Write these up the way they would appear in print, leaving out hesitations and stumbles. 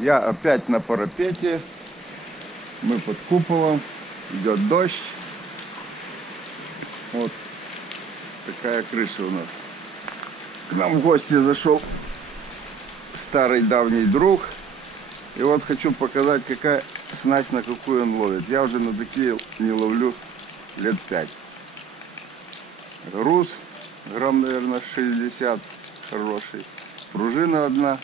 Я опять на парапете. Мы под куполом. Идет дождь. Вот такая крыша у нас. К нам в гости зашел старый давний друг. И вот хочу показать, какая снасть, на какую он ловит. Я уже на такие не ловлю лет 5. Груз грамм, наверное, 60. Хороший. Пружина одна.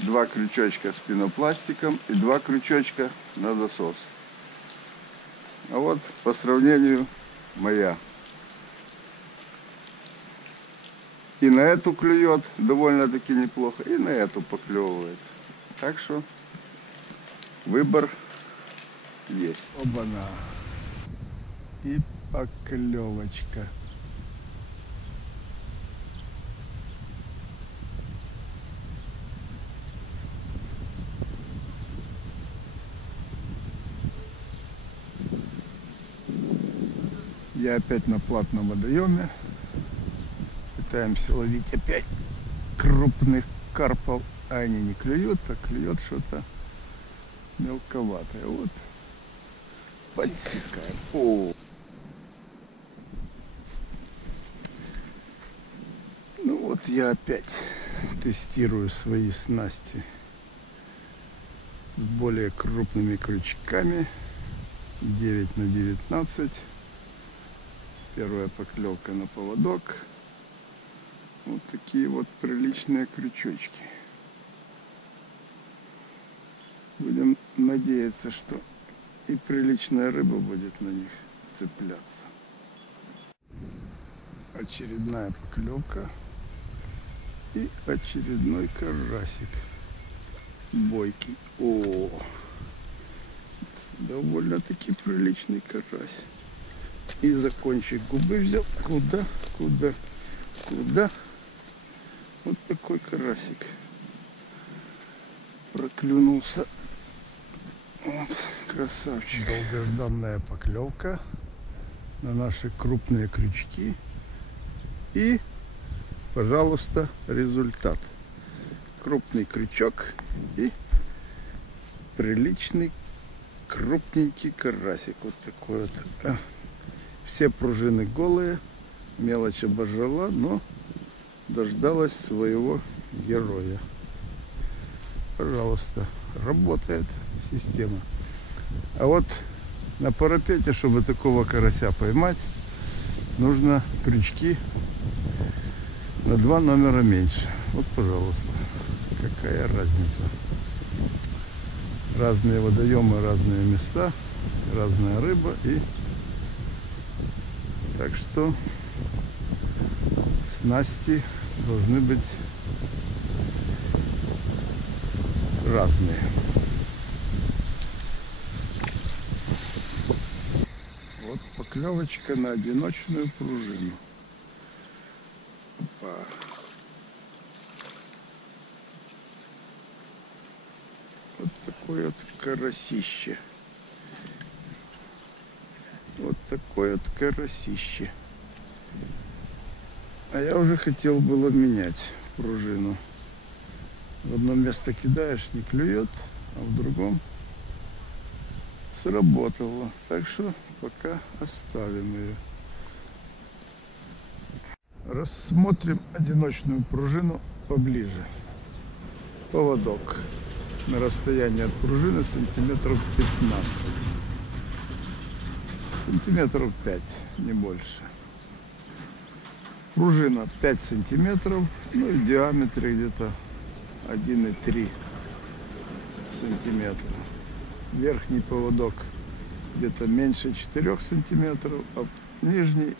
2 крючочка с пенопластиком и 2 крючочка на засос. А вот по сравнению моя. И на эту клюет довольно-таки неплохо, и на эту поклевывает. Так что выбор есть. Оба-на. И поклевочка. Я опять на платном водоеме. Пытаемся ловить опять крупных карпов. А они не клюют, а клюет что-то мелковатое. Вот подсекаем. О! Ну вот я опять тестирую свои снасти с более крупными крючками. 9 на 19. Первая поклевка на поводок. Вот такие вот приличные крючочки. Будем надеяться, что и приличная рыба будет на них цепляться. Очередная поклевка. И очередной карасик. Бойкий. О! Довольно-таки приличный карась. И за кончик губы взял. Куда? Вот такой карасик проклюнулся. Вот, красавчик. Долгожданная поклевка на наши крупные крючки. И, пожалуйста, результат. Крупный крючок и приличный крупненький карасик. Вот такой вот. Все пружины голые, мелочь обожрала, но дождалась своего героя. Пожалуйста, работает система. А вот на парапете, чтобы такого карася поймать, нужно крючки на 2 номера меньше. Вот, пожалуйста, какая разница. Разные водоемы, разные места, разная рыба. И так что снасти должны быть разные. Вот поклевочка на одиночную пружину. Опа. Вот такое вот карасище. Вот такое вот карасище. А я уже хотел было менять пружину. В одно место кидаешь, не клюет, а в другом сработало. Так что пока оставим ее. Рассмотрим одиночную пружину поближе. Поводок на расстоянии от пружины сантиметров 15. Сантиметров 5, не больше. Пружина 5 сантиметров, ну и в диаметре где-то 1,3 сантиметра. Верхний поводок где-то меньше 4 сантиметров, а нижний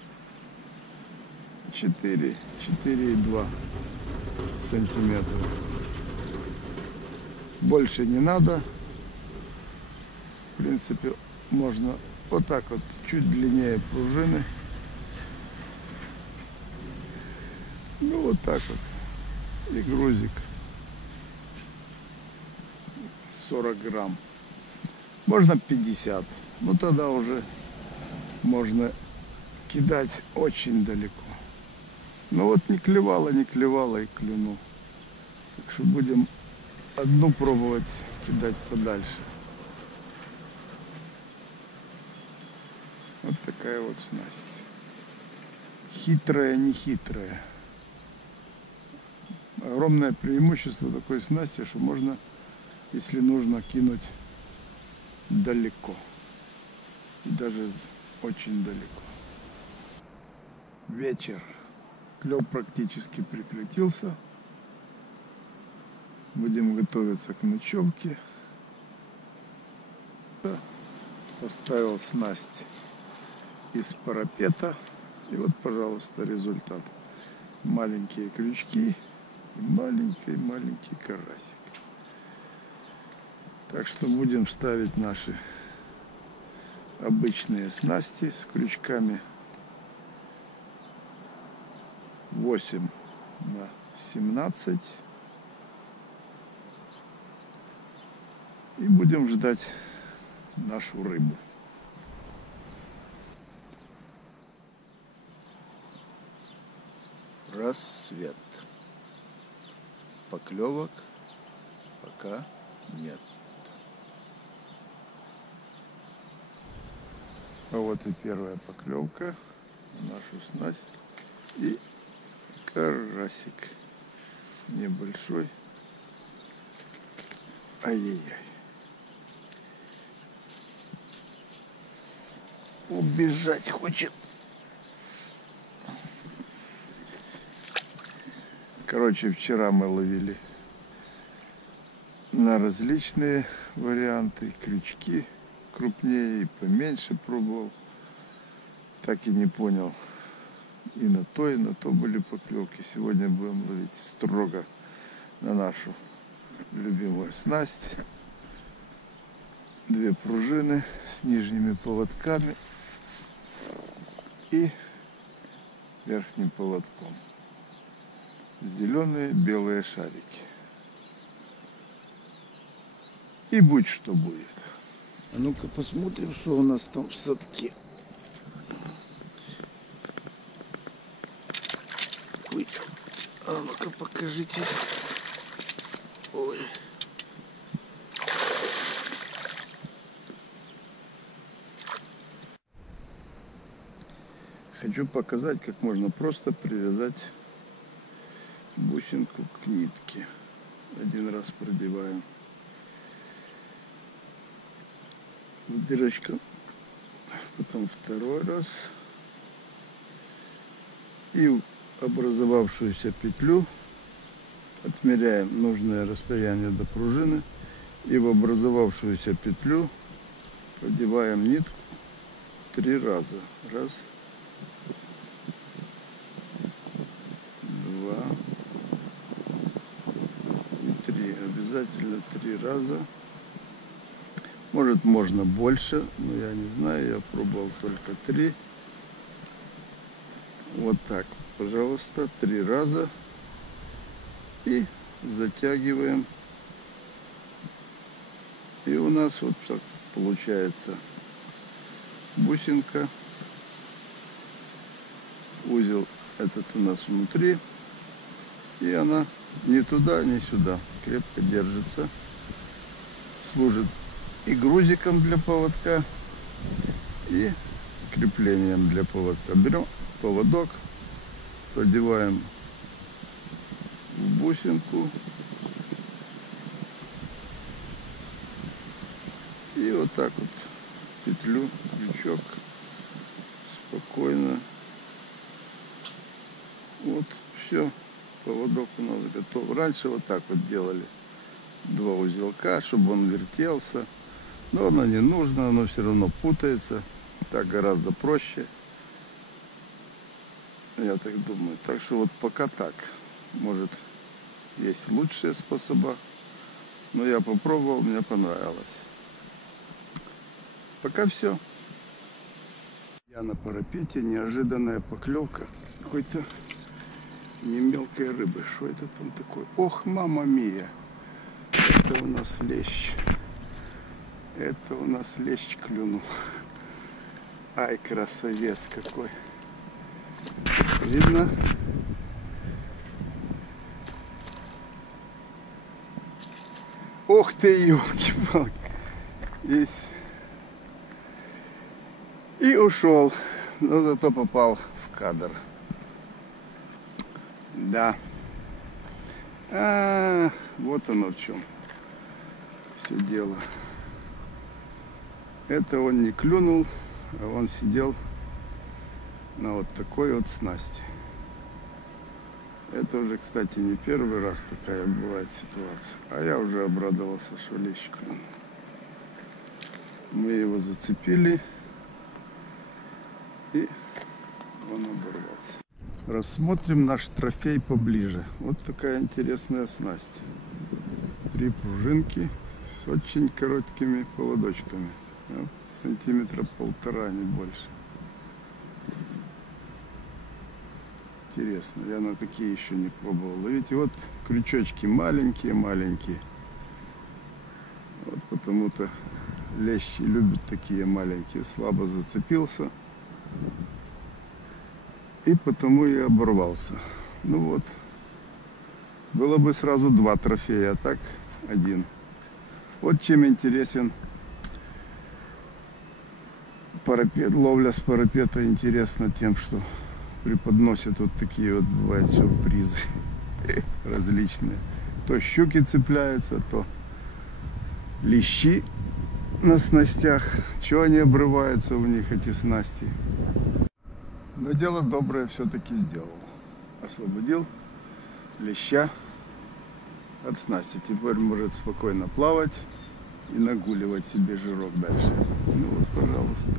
4,2 сантиметра. Больше не надо. В принципе, можно вот так вот, чуть длиннее пружины. Ну вот так вот. И грузик 40 грамм. Можно 50. Ну тогда уже можно кидать очень далеко. Но вот не клевало и клюнул. Так что будем одну пробовать кидать подальше. Вот такая вот снасть. Хитрая, не хитрая. Огромное преимущество такой снасти, что можно, если нужно, кинуть далеко. И даже очень далеко. Вечер. Клев практически прекратился. Будем готовиться к ночевке. Поставил снасть из парапета. И вот, пожалуйста, результат. Маленькие крючки и маленький карасик. Так что будем ставить наши обычные снасти с крючками 8 на 17. И будем ждать нашу рыбу. Рассвет. Поклевок пока нет. А вот и первая поклевка на нашу снасть. И карасик небольшой. Ай-яй-яй. Убежать хочет. Короче, вчера мы ловили на различные варианты, крючки крупнее и поменьше пробовал. Так и не понял. И на то были поклевки. Сегодня будем ловить строго на нашу любимую снасть. 2 пружины с нижними поводками и верхним поводком. Зеленые, белые шарики. И будь что будет. А ну-ка посмотрим, что у нас там в садке. Ой. А ну-ка покажите. Ой. Хочу показать, как можно просто привязать бусинку к нитке. Один раз продеваем в дырочку, потом второй раз, и в образовавшуюся петлю отмеряем нужное расстояние до пружины, и в образовавшуюся петлю продеваем нитку 3 раза. Раз, 2 и 3. Обязательно 3 раза. Может, можно больше, но я не знаю, я пробовал только 3. Вот так, пожалуйста, 3 раза. И затягиваем. И у нас вот так получается бусинка. Узел этот у нас внутри. И она ни туда, ни сюда крепко держится. Служит и грузиком для поводка, и креплением для поводка. Берем поводок, продеваем в бусинку и вот так вот петлю, крючок, спокойно. Вот все, поводок у нас готов. Раньше вот так вот делали. 2 узелка, чтобы он вертелся. Но оно не нужно, оно все равно путается. Так гораздо проще. Я так думаю. Так что вот пока так. Может, есть лучшие способы. Но я попробовал, мне понравилось. Пока все. Я на парапете. Неожиданная поклевка какой-то не мелкой рыбы. Что это там такое? Ох, мама мия! Это у нас лещ. Это у нас лещ клюнул. Ай, красавец какой. Видно? Ох ты, елки-палки. И ушел. Но зато попал в кадр. Да. Вот оно в чем все дело. Это он не клюнул, а он сидел на вот такой вот снасти. Это уже, кстати, не первый раз такая бывает ситуация. А я уже обрадовался, что лещ клюнул. Мы его зацепили, и он оборвался. Рассмотрим наш трофей поближе. Вот такая интересная снасть. 3 пружинки с очень короткими поводочками. Вот, сантиметра 1,5, не больше. Интересно, я на такие еще не пробовал ловить. Вот крючочки маленькие-маленькие. Вот потому-то лещи любят такие маленькие. Слабо зацепился. И потому и оборвался. Ну вот. Было бы сразу 2 трофея, а так 1. Вот чем интересен парапет. Ловля с парапета интересна тем, что преподносят вот такие вот, бывают, сюрпризы различные. То щуки цепляются, то лещи на снастях. Чего они обрываются у них, эти снасти? Но дело доброе все-таки сделал. Освободил леща от снасти. Теперь может спокойно плавать и нагуливать себе жирок дальше. Ну вот, пожалуйста.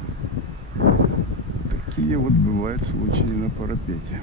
Такие вот бывают случаи на парапете.